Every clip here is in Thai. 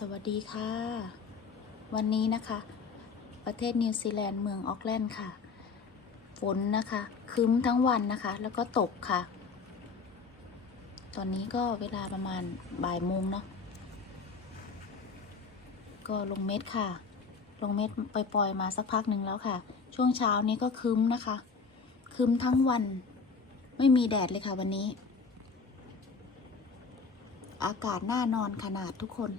สวัสดีค่ะ วันนี้นะคะ ประเทศนิวซีแลนด์เมืองออกแลนด์ค่ะ ฝนนะคะคึ้มทั้งวันนะคะ แล้วก็ตกค่ะ ตอนนี้ก็เวลาประมาณบ่ายโมงเนาะก็ลงเม็ดค่ะ ลงเม็ดปล่อยๆมาสักพักหนึ่งแล้วค่ะ ช่วงเช้านี้ก็คึ้มนะคะคึ้มทั้งวัน ไม่มีแดดเลยค่ะวันนี้ อากาศน่านอนขนาดทุกคน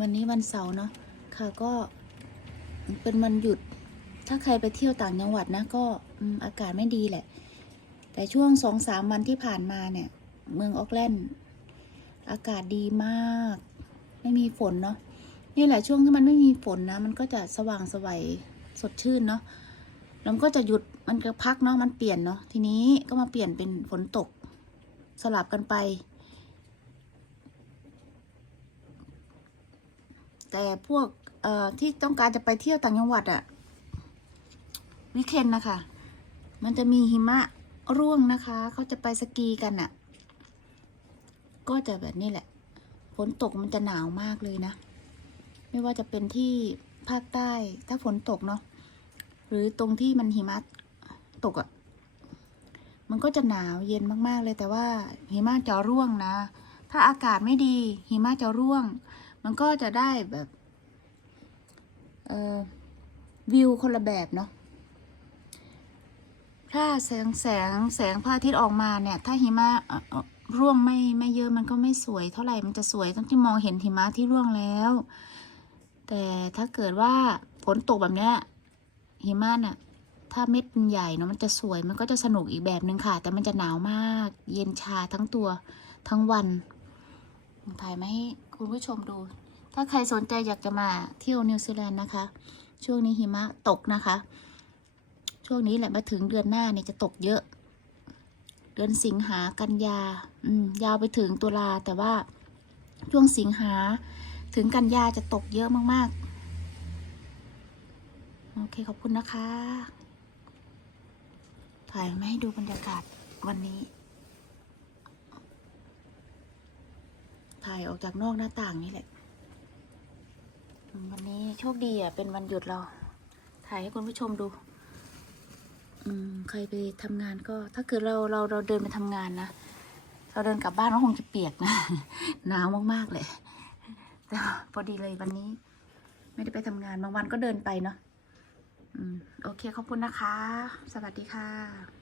วันนี้วันเสาร์เนาะค่ะก็เป็นวันหยุด ถ้าใครไปเที่ยวต่างจังหวัดนะก็อากาศไม่ดีแหละ แต่ช่วงสองสามวันที่ผ่านมาเนี่ย เมืองออกแลนด์อากาศดีมาก ไม่มีฝนเนาะนี่แหละช่วงที่มันไม่มีฝนนะ มันก็จะสว่างสวัยสดชื่นเนาะแล้วก็จะหยุดมันก็พักเนาะมันเปลี่ยนเนาะทีนี้ก็มาเปลี่ยนเป็นฝนตก สลับกันไป แต่พวกเอ่อที่ต้องการจะไปเที่ยวต่างจังหวัดอะวิเคนนะคะ มันจะมีหิมะร่วงนะคะ เขาจะไปสกีกันอะก็จะแบบนี้แหละ ฝนตกมันจะหนาวมากเลยนะ ไม่ว่าจะเป็นที่ภาคใต้ถ้าฝนตกเนาะ หรือตรงที่มันหิมะตกอะมันก็จะหนาวเย็นมากๆเลยแต่ว่าหิมะจะร่วงนะ ถ้าอากาศไม่ดีหิมะจะร่วง มันก็จะได้แบบเอ่อวิวคนละแบบเนาะ ถ้าแสงแสงแสงพระอาทิตย์ออกมาเนี่ย ถ้าหิมะร่วงไม่ไม่เยอะมันก็ไม่สวยเท่าไหร่ มันจะสวยตอนที่มองเห็นหิมะที่ร่วงแล้ว แต่ถ้าเกิดว่าฝนตกแบบเนี้ยหิมะน่ะ ถ้าเม็ดมันใหญ่เนาะมันจะสวย มันก็จะสนุกอีกแบบหนึ่งค่ะ แต่มันจะหนาวมาก เย็นชาทั้งตัวทั้งวัน ถ่ายมาให้คุณผู้ชมดู ถ้าใครสนใจอยากจะมาเที่ยวนิวซีแลนด์นะคะ ช่วงนี้หิมะตกนะคะ ช่วงนี้แหละมาถึงเดือนหน้าเนี่ยจะตกเยอะ เดือนสิงหากันยาอืมยาวไปถึงตุลาแต่ว่าช่วงสิงหาถึงกันยาจะตกเยอะมากๆ โอเคขอบคุณนะคะ ถ่ายมาให้ดูบรรยากาศวันนี้ ถ่ายออกจากนอกหน้าต่างนี่แหละ วันนี้โชคดีอะ เป็นวันหยุดเรา ถ่ายให้คุณผู้ชมดู อืม ใครไปทำงานก็ ถ้าเกิดเราเราเราเดินไปทำงานนะ เราเดินกลับบ้านก็คงจะเปียกนะหนาวมากๆเลยแต่พอดีเลยวันนี้ ไม่ได้ไปทำงานบางวันก็เดินไปเนาะอืม โอเคขอบคุณนะคะ สวัสดีค่ะ